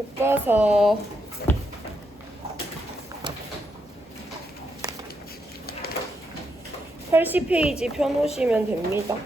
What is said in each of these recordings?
교과서 80페이지 펴놓으시면 됩니다.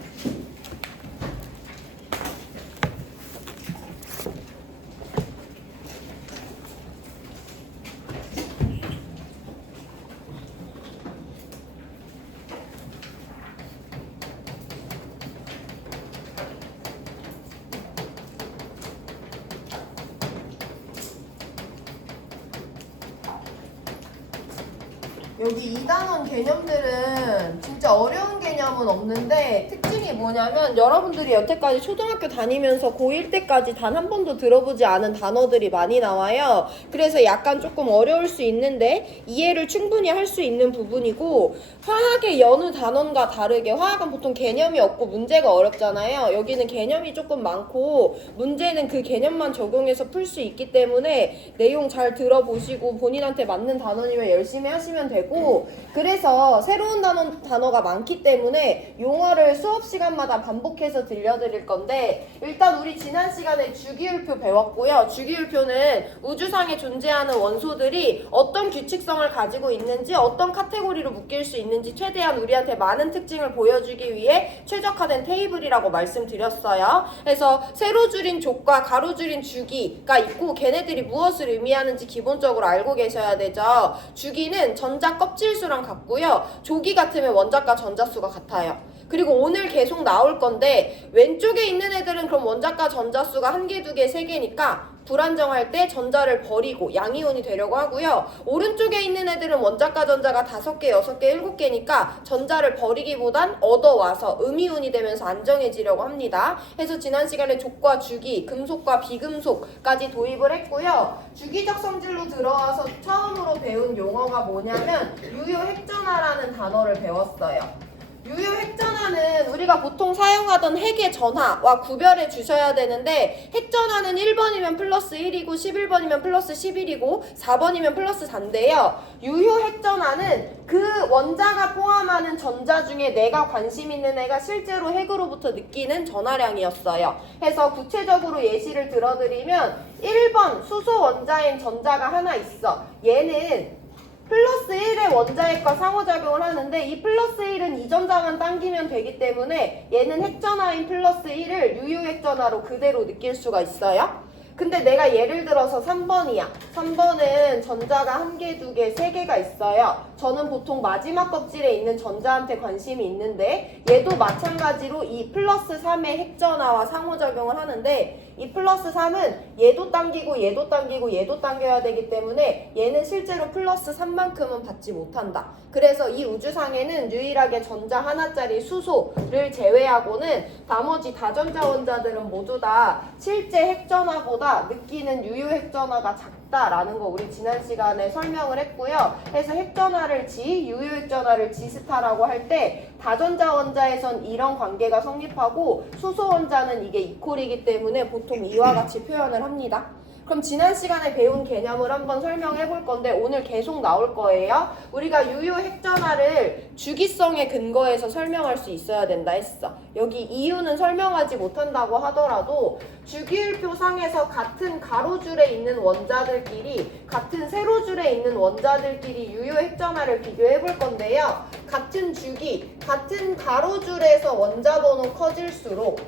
여기 2단원 개념들은 진짜 어려운 개념은 없는데 특징이 뭐냐면 여러분들이 여태까지 초등학교 다니면서 고1 때까지 단 한 번도 들어보지 않은 단어들이 많이 나와요. 그래서 약간 조금 어려울 수 있는데 이해를 충분히 할 수 있는 부분이고, 화학의 여느 단원과 다르게 화학은 보통 개념이 없고 문제가 어렵잖아요. 여기는 개념이 조금 많고 문제는 그 개념만 적용해서 풀 수 있기 때문에 내용 잘 들어보시고 본인한테 맞는 단원이면 열심히 하시면 되고, 그래서 새로운 단어가 많기 때문에 용어를 수업 시간마다 반복해서 들려드릴 건데, 일단 우리 지난 시간에 주기율표 배웠고요. 주기율표는 우주상에 존재하는 원소들이 어떤 규칙성을 가지고 있는지, 어떤 카테고리로 묶일 수 있는지 최대한 우리한테 많은 특징을 보여주기 위해 최적화된 테이블이라고 말씀드렸어요. 그래서 세로 줄인 족과 가로 줄인 주기가 있고 걔네들이 무엇을 의미하는지 기본적으로 알고 계셔야 되죠. 주기는 전자 껍질수랑 같고요. 조기 같으면 원자과 전자수가 같아요. 그리고 오늘 계속 나올 건데 왼쪽에 있는 애들은 그럼 원자과 전자수가 1개, 2개, 3개니까 불안정할 때 전자를 버리고 양이온이 되려고 하고요. 오른쪽에 있는 애들은 원자과 전자가 5개, 6개, 7개니까 전자를 버리기보단 얻어와서 음이온이 되면서 안정해지려고 합니다. 그래서 지난 시간에 족과 주기, 금속과 비금속까지 도입을 했고요. 주기적 성질로 들어와서 처음으로 배운 용어가 뭐냐면 유효핵전화라는 단어를 배웠어요. 유효핵전화는 우리가 보통 사용하던 핵의 전화와 구별해 주셔야 되는데, 핵전화는 1번이면 플러스 1이고 11번이면 플러스 11이고 4번이면 플러스 4인데요. 유효핵전화는 그 원자가 포함하는 전자 중에 내가 관심 있는 애가 실제로 핵으로부터 느끼는 전하량이었어요. 해서 구체적으로 예시를 들어드리면 1번 수소 원자엔 전자가 하나 있어. 얘는 플러스 1의 원자핵과 상호작용을 하는데 이 플러스 1은 이 전자만 당기면 되기 때문에 얘는 핵전화인 플러스 1을 유효핵전화로 그대로 느낄 수가 있어요. 근데 내가 예를 들어서 3번이야. 3번은 전자가 1개, 2개, 3개가 있어요. 저는 보통 마지막 껍질에 있는 전자한테 관심이 있는데 얘도 마찬가지로 이 플러스 3의 핵전화와 상호작용을 하는데, 이 플러스 3은 얘도 당기고 얘도 당기고 얘도 당겨야 되기 때문에 얘는 실제로 플러스 3만큼은 받지 못한다. 그래서 이 우주상에는 유일하게 전자 하나짜리 수소를 제외하고는 나머지 다전자 원자들은 모두 다 실제 핵전화보다 느끼는 유효핵전화가 작다라는 거 우리 지난 시간에 설명을 했고요. 그래서 핵전화를 지, 유효핵전화를 지스타라고 할 때 다전자 원자에선 이런 관계가 성립하고 수소 원자는 이게 이퀄이기 때문에 보통 이와 같이 표현을 합니다. 그럼 지난 시간에 배운 개념을 한번 설명해 볼 건데 오늘 계속 나올 거예요. 우리가 유효핵전화를 주기성에 근거해서 설명할 수 있어야 된다 했어. 여기 이유는 설명하지 못한다고 하더라도 주기율표상에서 같은 가로줄에 있는 원자들끼리, 같은 세로줄에 있는 원자들끼리 유효핵전화를 비교해 볼 건데요. 같은 주기, 같은 가로줄에서 원자 번호 커질수록,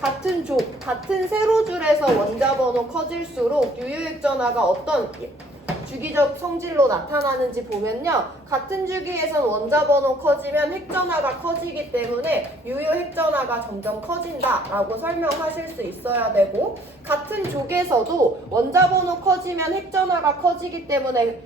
같은 조, 같은 세로줄에서 원자 번호 커질수록 유효핵전화가 어떤 주기적 성질로 나타나는지 보면요. 같은 주기에선 원자 번호 커지면 핵전화가 커지기 때문에 유효핵전화가 점점 커진다라고 설명하실 수 있어야 되고, 같은 족에서도 원자 번호 커지면 핵전화가 커지기 때문에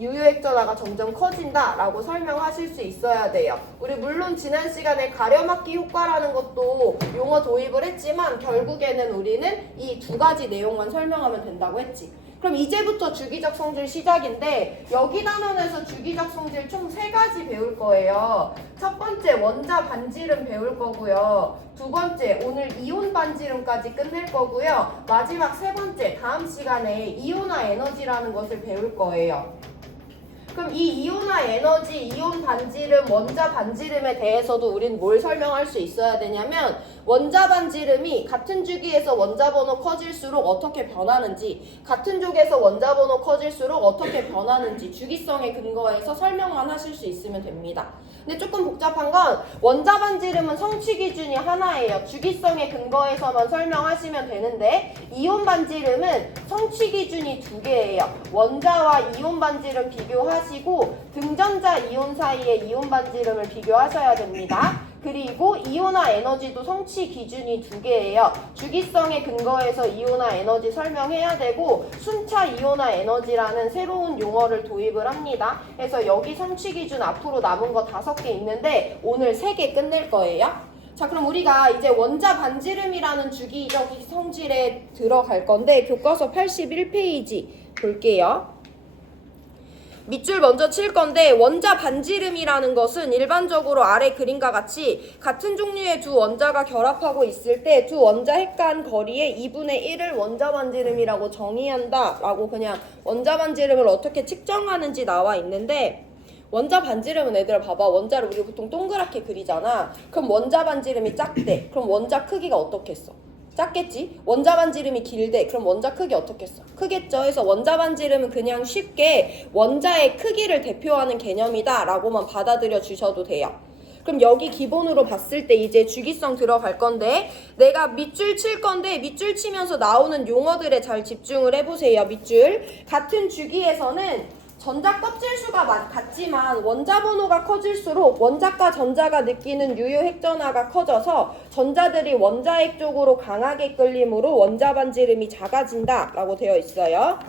유효핵전화가 점점 커진다라고 설명하실 수 있어야 돼요. 우리 물론 지난 시간에 가려막기 효과라는 것도 용어 도입을 했지만 결국에는 우리는 이 2가지 내용만 설명하면 된다고 했지. 그럼 이제부터 주기적 성질 시작인데 여기 단원에서 주기적 성질 총 3가지 배울 거예요. 첫 번째 원자 반지름 배울 거고요. 두 번째 오늘 이온 반지름까지 끝낼 거고요. 마지막 3번째 다음 시간에 이온화 에너지라는 것을 배울 거예요. 그럼 이 이온화 에너지, 이온 반지름, 원자 반지름에 대해서도 우린 뭘 설명할 수 있어야 되냐면 원자 반지름이 같은 주기에서 원자 번호 커질수록 어떻게 변하는지, 같은 쪽에서 원자 번호 커질수록 어떻게 변하는지 주기성에 근거해서 설명만 하실 수 있으면 됩니다. 근데 조금 복잡한 건 원자 반지름은 성취 기준이 하나예요. 주기성에 근거해서만 설명하시면 되는데 이온 반지름은 성취 기준이 두 개예요. 원자와 이온 반지름 비교하시고 등전자 이온 사이의 이온 반지름을 비교하셔야 됩니다. 그리고 이온화 에너지도 성취 기준이 두 개예요. 주기성에 근거해서 이온화 에너지 설명해야 되고 순차 이온화 에너지라는 새로운 용어를 도입을 합니다. 그래서 여기 성취 기준 앞으로 남은 거 5개 있는데 오늘 3개 끝낼 거예요. 자, 그럼 우리가 이제 원자 반지름이라는 주기적 성질에 들어갈 건데 교과서 81페이지 볼게요. 밑줄 먼저 칠 건데 원자 반지름이라는 것은 일반적으로 아래 그림과 같이 같은 종류의 두 원자가 결합하고 있을 때 두 원자 핵 간 거리의 2분의 1을 원자 반지름이라고 정의한다 라고 그냥 원자 반지름을 어떻게 측정하는지 나와 있는데 원자 반지름은 얘들아 봐봐. 원자를 우리 보통 동그랗게 그리잖아. 그럼 원자 반지름이 작대. 그럼 원자 크기가 어떻겠어? 작겠지? 원자 반지름이 길대. 그럼 원자 크기 어떻겠어? 크겠죠? 그래서 원자 반지름은 그냥 쉽게 원자의 크기를 대표하는 개념이다 라고만 받아들여 주셔도 돼요. 그럼 여기 기본으로 봤을 때 이제 주기성 들어갈 건데 내가 밑줄 칠 건데 밑줄 치면서 나오는 용어들에 잘 집중을 해보세요. 밑줄. 같은 주기에서는 전자 껍질수가 같지만 원자 번호가 커질수록 원자과 전자가 느끼는 유효 핵전하가 커져서 전자들이 원자핵 쪽으로 강하게 끌림으로 원자 반지름이 작아진다 라고 되어 있어요.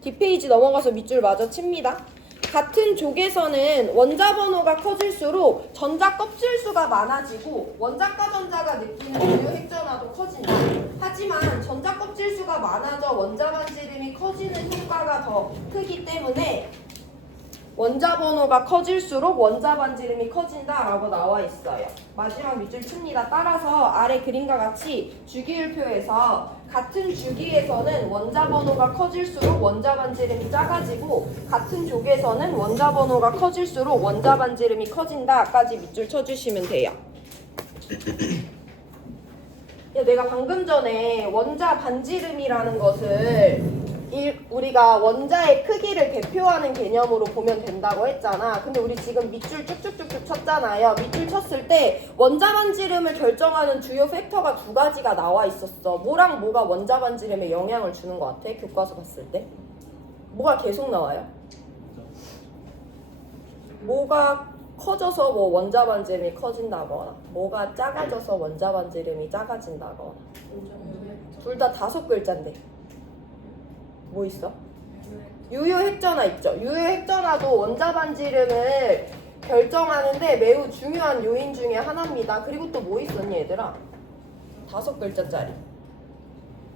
뒷페이지 넘어가서 밑줄 마저 칩니다. 같은 족에서는 원자 번호가 커질수록 전자 껍질수가 많아지고 원자과 전자가 느끼는 유효 핵전하도 커진다. 하지만 전자 껍질수가 많아져 원자 반지름이 커지는 효과가 더 크기 때문에 원자 번호가 커질수록 원자 반지름이 커진다라고 나와 있어요. 마지막 밑줄 칩니다. 따라서 아래 그림과 같이 주기율표에서 같은 주기에서는 원자 번호가 커질수록 원자 반지름이 작아지고 같은 족에서는 원자 번호가 커질수록 원자 반지름이 커진다까지 밑줄 쳐주시면 돼요. 야, 내가 방금 전에 원자 반지름이라는 것을 우리가 원자의 크기를 대표하는 개념으로 보면 된다고 했잖아. 근데 우리 지금 밑줄 쭉쭉쭉쭉 쳤잖아요. 밑줄 쳤을 때 원자 반지름을 결정하는 주요 팩터가 2가지가 나와 있었어. 뭐랑 뭐가 원자 반지름에 영향을 주는 것 같아? 교과서 봤을 때 뭐가 계속 나와요? 뭐가 커져서 뭐 원자 반지름이 커진다거나 뭐가 작아져서 원자 반지름이 작아진다거나 둘 다 5글자인데 뭐 있어? 유효 핵전하 있죠. 유효 핵전하도 원자 반지름을 결정하는데 매우 중요한 요인 중에 하나입니다. 그리고 또 뭐 있었니 얘들아? 5글자짜리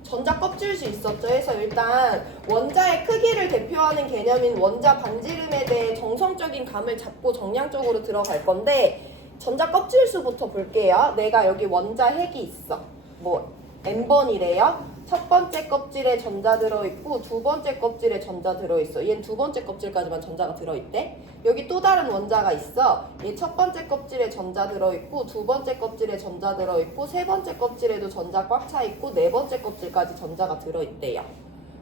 전자 껍질수 있었죠. 해서 일단 원자의 크기를 대표하는 개념인 원자 반지름에 대해 정성적인 감을 잡고 정량적으로 들어갈 건데 전자 껍질수부터 볼게요. 내가 여기 원자 핵이 있어. 뭐 n번이래요. 첫 번째 껍질에 전자 들어있고 두 번째 껍질에 전자 들어있어. 얘는 두 번째 껍질까지만 전자가 들어있대. 여기 또 다른 원자가 있어. 얘 첫 번째 껍질에 전자 들어있고 두 번째 껍질에 전자 들어있고 세 번째 껍질에도 전자 꽉 차있고 네 번째 껍질까지 전자가 들어있대요.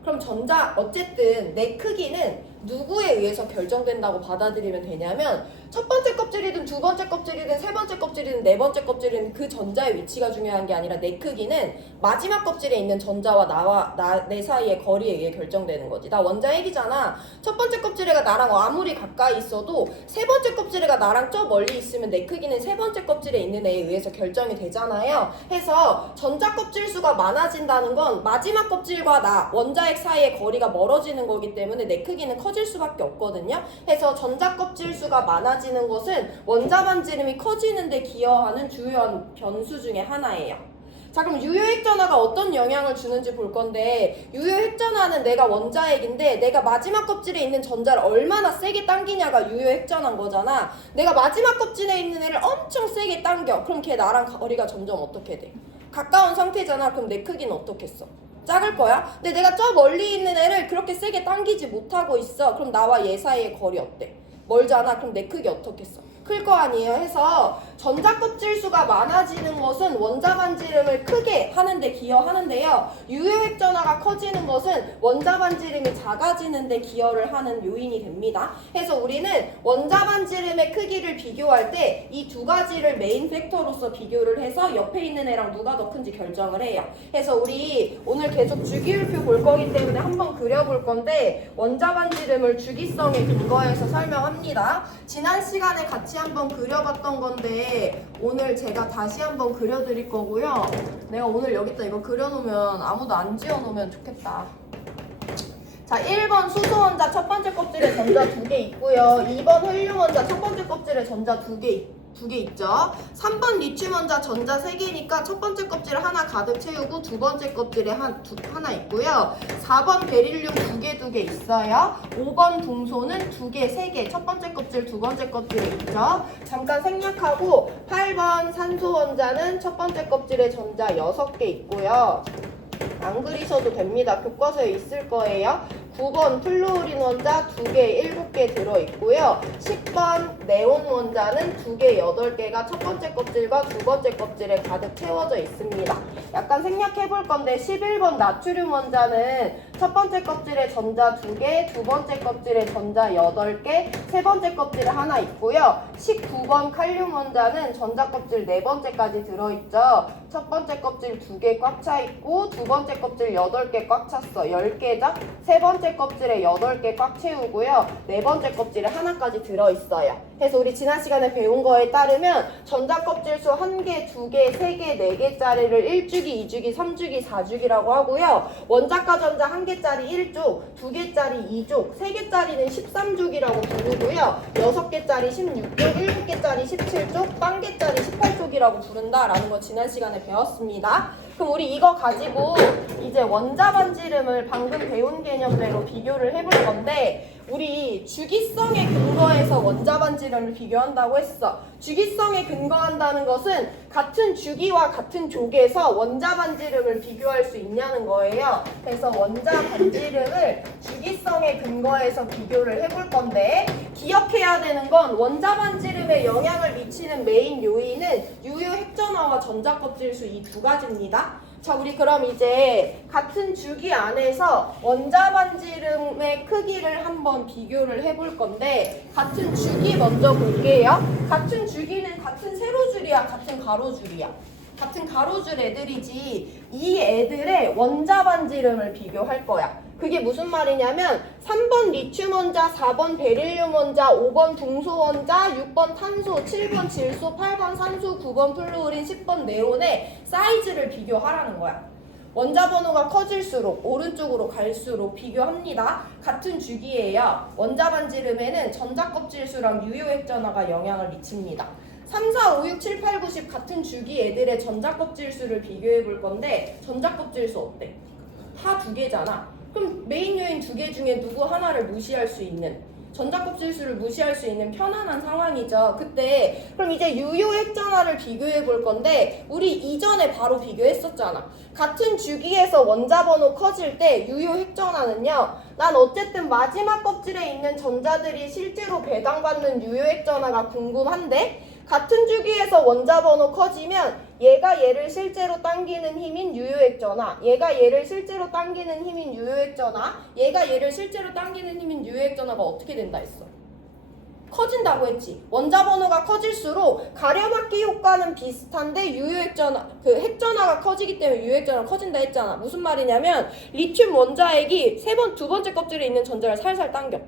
그럼 전자 어쨌든 내 크기는 누구에 의해서 결정된다고 받아들이면 되냐면 첫 번째 껍질이든 두 번째 껍질이든 세 번째 껍질이든 네 번째 껍질이든 그 전자의 위치가 중요한 게 아니라 내 크기는 마지막 껍질에 있는 전자와 내 사이의 거리에 의해 결정되는 거지. 나 원자핵이잖아. 첫 번째 껍질에가 나랑 아무리 가까이 있어도 세 번째 껍질에가 나랑 저 멀리 있으면 내 크기는 세 번째 껍질에 있는 애에 의해서 결정이 되잖아요. 해서 전자 껍질 수가 많아진다는 건 마지막 껍질과 나 원자핵 사이의 거리가 멀어지는 거기 때문에 내 크기는 커질 수밖에 없거든요. 해서 전자 껍질 수가 많아지는 것은 원자 반지름이 커지는 데 기여하는 주요한 변수 중에 하나예요. 자, 그럼 유효핵전하가 어떤 영향을 주는지 볼 건데 유효핵전하는 내가 원자핵인데 내가 마지막 껍질에 있는 전자를 얼마나 세게 당기냐가 유효핵전한 거잖아. 내가 마지막 껍질에 있는 애를 엄청 세게 당겨. 그럼 걔 나랑 거리가 점점 어떻게 돼? 가까운 상태잖아. 그럼 내 크기는 어떻겠어? 작을 거야. 근데 내가 저 멀리 있는 애를 그렇게 세게 당기지 못하고 있어. 그럼 나와 얘 사이의 거리 어때? 멀잖아. 그럼 내 크기 어떻겠어? 클 거 아니에요. 해서 전자 껍질 수가 많아지는 것은 원자 반지름을 크게 하는데 기여하는데요. 유효 핵전화가 커지는 것은 원자 반지름이 작아지는데 기여를 하는 요인이 됩니다. 그래서 우리는 원자 반지름의 크기를 비교할 때 이 두 가지를 메인 팩터로서 비교를 해서 옆에 있는 애랑 누가 더 큰지 결정을 해요. 그래서 우리 오늘 계속 주기율표 볼 거기 때문에 한번 그려볼 건데 원자 반지름을 주기성에 근거해서 설명합니다. 지난 시간에 같이 한번 그려봤던 건데 오늘 제가 다시 한번 그려드릴 거고요. 내가 오늘 여기다 이거 그려놓으면 아무도 안 지워놓으면 좋겠다. 자, 1번 수소원자 첫 번째 껍질에 전자 2개 있고요. 2번 헬륨원자 첫 번째 껍질에 전자 2개 있죠. 3번 리튬원자 전자 3개니까 첫 번째 껍질을 하나 가득 채우고 두 번째 껍질에 하나 있고요. 4번 베릴륨 2개 있어요. 5번 붕소는 2개, 3개. 첫 번째 껍질, 두 번째 껍질에 있죠. 잠깐 생략하고 8번 산소원자는 첫 번째 껍질에 전자 6개 있고요. 안 그리셔도 됩니다. 교과서에 있을 거예요. 9번 플루오린 원자 2개, 7개 들어있고요. 10번 네온 원자는 2개, 8개가 첫 번째 껍질과 두 번째 껍질에 가득 채워져 있습니다. 약간 생략해볼 건데 11번 나트륨 원자는 첫 번째 껍질에 전자 2개, 두 번째 껍질에 전자 8개, 세 번째 껍질에 하나 있고요. 19번 칼륨 원자는 전자 껍질 4번째까지 들어있죠. 첫 번째 껍질 2개 꽉 차 있고 두 번째 껍질 8개 꽉 찼어. 10개죠? 세 번째 껍질에 8개 꽉 채우고요. 네 번째 껍질에 하나까지 들어있어요. 그래서 우리 지난 시간에 배운 거에 따르면 전자 껍질 수 1개, 2개, 3개, 4개짜리를 1주기, 2주기, 3주기, 4주기라고 하고요. 원자과 전자 1개짜리 1족, 2개짜리 2족, 3개짜리는 13족이라고 부르고요. 6개짜리 16족, 7개짜리 17족, 1개짜리 18족이라고 부른다라는 거 지난 시간에 배웠습니다. 그럼 우리 이거 가지고 이제 원자 반지름을 방금 배운 개념대로 비교를 해볼 건데 우리 주기성에 근거해서 원자 반지름을 비교한다고 했어. 주기성에 근거한다는 것은 같은 주기와 같은 족에서 원자 반지름을 비교할 수 있냐는 거예요. 그래서 원자 반지름을 주기성에 근거해서 비교를 해볼 건데 기억해야 되는 건 원자 반지름에 영향을 미치는 메인 요인은 유효 핵전화와 전자 껍질수 이 두 가지입니다. 자, 우리 그럼 이제 같은 주기 안에서 원자 반지름의 크기를 한번 비교를 해볼 건데 같은 주기 먼저 볼게요. 같은 주기는 같은 세로줄이야, 같은 가로줄이야? 같은 가로줄 애들이지 이 애들의 원자 반지름을 비교할 거야. 그게 무슨 말이냐면 3번 리튬 원자, 4번 베릴륨 원자, 5번 붕소 원자, 6번 탄소, 7번 질소, 8번 산소, 9번 플루오린, 10번 네온의 사이즈를 비교하라는 거야. 원자 번호가 커질수록 오른쪽으로 갈수록 비교합니다. 같은 주기예요. 원자 반지름에는 전자 껍질 수랑 유효 핵전화가 영향을 미칩니다. 3, 4, 5, 6, 7, 8, 9, 10 같은 주기 애들의 전자 껍질 수를 비교해 볼 건데 전자 껍질 수 어때? 다 2개잖아. 그럼 메인 요인 2개 중에 누구 하나를 무시할 수 있는 전자 껍질 수를 무시할 수 있는 편안한 상황이죠. 그때 그럼 이제 유효 핵전화를 비교해 볼 건데 우리 이전에 바로 비교했었잖아. 같은 주기에서 원자 번호 커질 때 유효 핵전화는요. 난 어쨌든 마지막 껍질에 있는 전자들이 실제로 배당받는 유효 핵전화가 궁금한데 같은 주기에서 원자 번호 커지면 얘가 얘를 실제로 당기는 힘인 유효액전화, 얘가 얘를 실제로 당기는 힘인 유효액전화, 얘가 얘를 실제로 당기는 힘인 유효액전화가 어떻게 된다 했어? 커진다고 했지. 원자 번호가 커질수록 가려막기 효과는 비슷한데 유효액전화, 그 핵전화가 커지기 때문에 유효액전화가 커진다 했잖아. 무슨 말이냐면 리튬 원자핵이 두 번째 껍질에 있는 전자를 살살 당겨.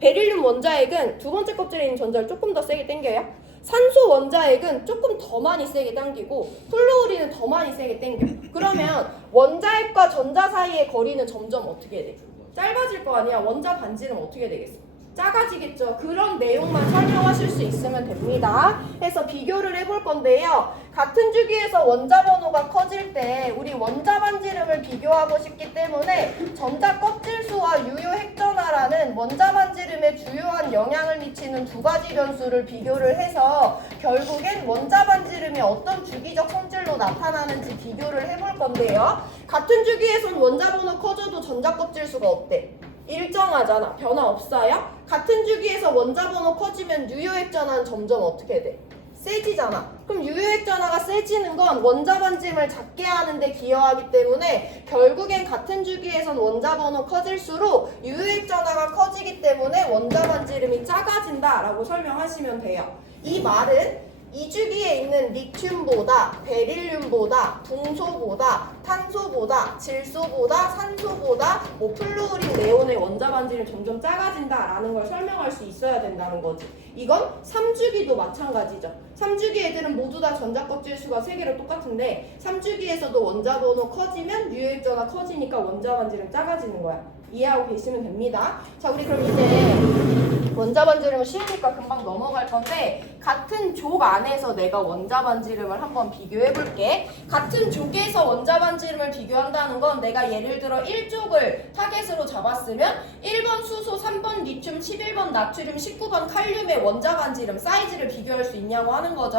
베릴륨 원자핵은 두 번째 껍질에 있는 전자를 조금 더 세게 당겨요. 산소 원자핵은 조금 더 많이 세게 당기고 플루오린은 더 많이 세게 당겨. 그러면 원자핵과 전자 사이의 거리는 점점 어떻게 돼? 짧아질 거 아니야. 원자 반지름 어떻게 되겠어? 작아지겠죠. 그런 내용만 설명하실 수 있으면 됩니다. 해서 비교를 해볼 건데요. 같은 주기에서 원자 번호가 커질 때 우리 원자 반지름을 비교하고 싶기 때문에 전자 껍질 수와 유효 핵전화라는 원자 반지름에 주요한 영향을 미치는 두 가지 변수를 비교를 해서 결국엔 원자 반지름이 어떤 주기적 성질로 나타나는지 비교를 해볼 건데요. 같은 주기에선 원자 번호 커져도 전자 껍질 수가 어때? 일정하잖아. 변화 없어요? 같은 주기에서 원자 번호 커지면 유효액 전환은 점점 어떻게 돼? 세지잖아. 그럼 유효액 전화가 세지는 건 원자 반지름을 작게 하는데 기여하기 때문에 결국엔 같은 주기에선 원자 번호 커질수록 유효액 전화가 커지기 때문에 원자 반지름이 작아진다 라고 설명하시면 돼요. 이 말은 이 주기에 있는 리튬보다 베릴륨보다 붕소보다 탄소보다 질소보다 산소보다 플루오린 네온의 원자 반지름이 점점 작아진다라는 걸 설명할 수 있어야 된다는 거지. 이건 3주기도 마찬가지죠. 3주기 애들은 모두 다 전자 껍질 수가 3개로 똑같은데 3주기에서도 원자 번호 커지면 유효액 전화 커지니까 원자 반지름 작아지는 거야. 이해하고 계시면 됩니다. 자, 우리 그럼 이제 원자 반지름은 쉬우니까 금방 넘어갈 건데 같은 족 안에서 내가 원자 반지름을 한번 비교해 볼게. 같은 족에서 원자 반지름을 비교한다는 건 내가 예를 들어 1족을 타겟으로 잡았으면 1번 수소, 3번 리튬, 11번 나트륨, 19번 칼륨의 원자 반지름 사이즈를 비교할 수 있냐고 하는 거죠.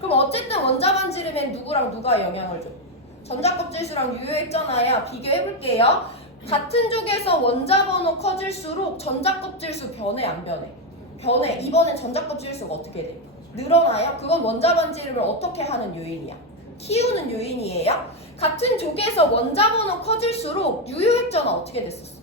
그럼 어쨌든 원자 반지름엔 누구랑 누가 영향을 줘? 전자 껍질수랑 유효액 전화야. 비교해 볼게요. 같은 족에서 원자 번호 커질수록 전자 껍질수 변해 안 변해? 변해. 이번엔 전자 껍질수가 어떻게 돼? 늘어나요? 그건 원자 반지름을 어떻게 하는 요인이야? 키우는 요인이에요. 같은 족에서 원자 번호 커질수록 유효액 전화 어떻게 됐었어?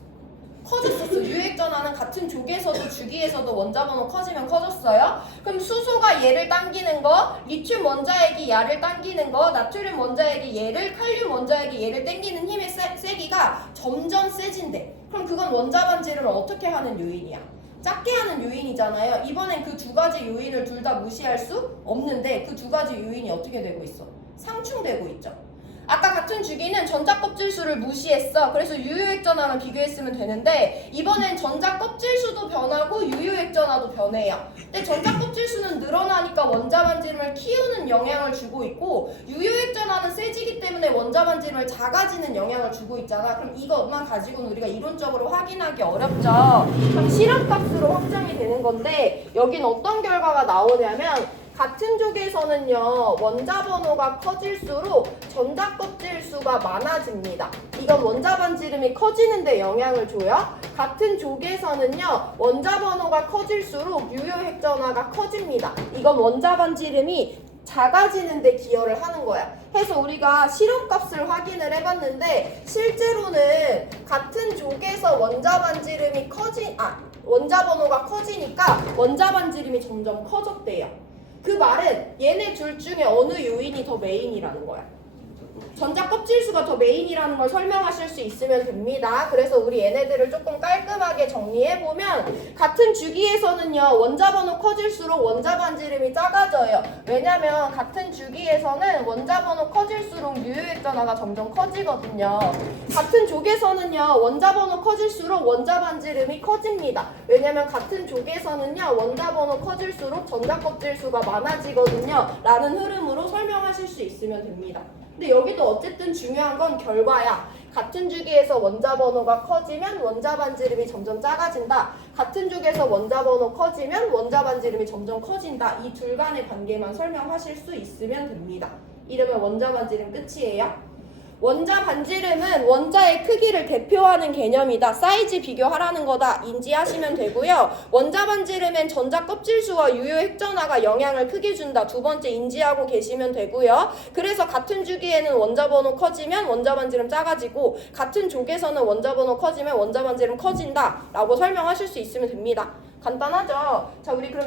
커졌었어. 유효액 전화는 같은 족에서도 주기에서도 원자 번호 커지면 커졌어요. 그럼 수소가 얘를 당기는 거, 리튬 원자액이 야를 당기는 거, 나트륨 원자액이 얘를, 칼륨 원자액이 얘를 당기는 힘의 세기가 점점 세진대. 그럼 그건 원자 반지름을 어떻게 하는 요인이야? 작게 하는 요인이잖아요. 이번엔 그 두 가지 요인을 둘 다 무시할 수 없는데 그 두 가지 요인이 어떻게 되고 있어? 상충되고 있죠. 아까 같은 주기는 전자 껍질 수를 무시했어. 그래서 유효액 전화만 비교했으면 되는데 이번엔 전자 껍질 수도 변하고 유효액 전화도 변해요. 근데 전자 껍질 수는 늘어나니까 원자 반지름을 키우는 영향을 주고 있고 유효액 전화는 세지기 때문에 원자 반지름을 작아지는 영향을 주고 있잖아. 그럼 이것만 가지고는 우리가 이론적으로 확인하기 어렵죠. 그럼 실험값으로 확정이 되는 건데 여긴 어떤 결과가 나오냐면 같은 족에서는요 원자 번호가 커질수록 전자 껍질 수가 많아집니다. 이건 원자 반지름이 커지는데 영향을 줘요. 같은 족에서는요 원자 번호가 커질수록 유효액 전화가 커집니다. 이건 원자 반지름이 작아지는데 기여를 하는 거야. 해서 우리가 실험값을 확인을 해봤는데 실제로는 같은 족에서 원자 반지름이 원자 번호가 커지니까 원자 반지름이 점점 커졌대요. 그 말은 얘네 둘 중에 어느 요인이 더 메인이라는 거야. 전자 껍질수가 더 메인이라는 걸 설명하실 수 있으면 됩니다. 그래서 우리 얘네들을 조금 깔끔하게 정리해보면 같은 주기에서는요 원자 번호 커질수록 원자 반지름이 작아져요. 왜냐면 같은 주기에서는 원자 번호 커질수록 유효액 전화가 점점 커지거든요. 같은 족에서는요 원자 번호 커질수록 원자 반지름이 커집니다. 왜냐면 같은 족에서는요 원자 번호 커질수록 전자 껍질수가 많아지거든요. 라는 흐름으로 설명하실 수 있으면 됩니다. 근데 여기도 어쨌든 중요한 건 결과야. 같은 주기에서 원자 번호가 커지면 원자 반지름이 점점 작아진다. 같은 족에서 원자 번호 커지면 원자 반지름이 점점 커진다. 이 둘 간의 관계만 설명하실 수 있으면 됩니다. 이러면 원자 반지름 끝이에요. 원자 반지름은 원자의 크기를 대표하는 개념이다. 사이즈 비교하라는 거다. 인지하시면 되고요. 원자 반지름엔 전자 껍질수와 유효액 전화가 영향을 크게 준다. 두 번째 인지하고 계시면 되고요. 그래서 같은 주기에는 원자 번호 커지면 원자 반지름 작아지고 같은 족에서는 원자 번호 커지면 원자 반지름 커진다. 라고 설명하실 수 있으면 됩니다. 간단하죠? 자, 우리 그럼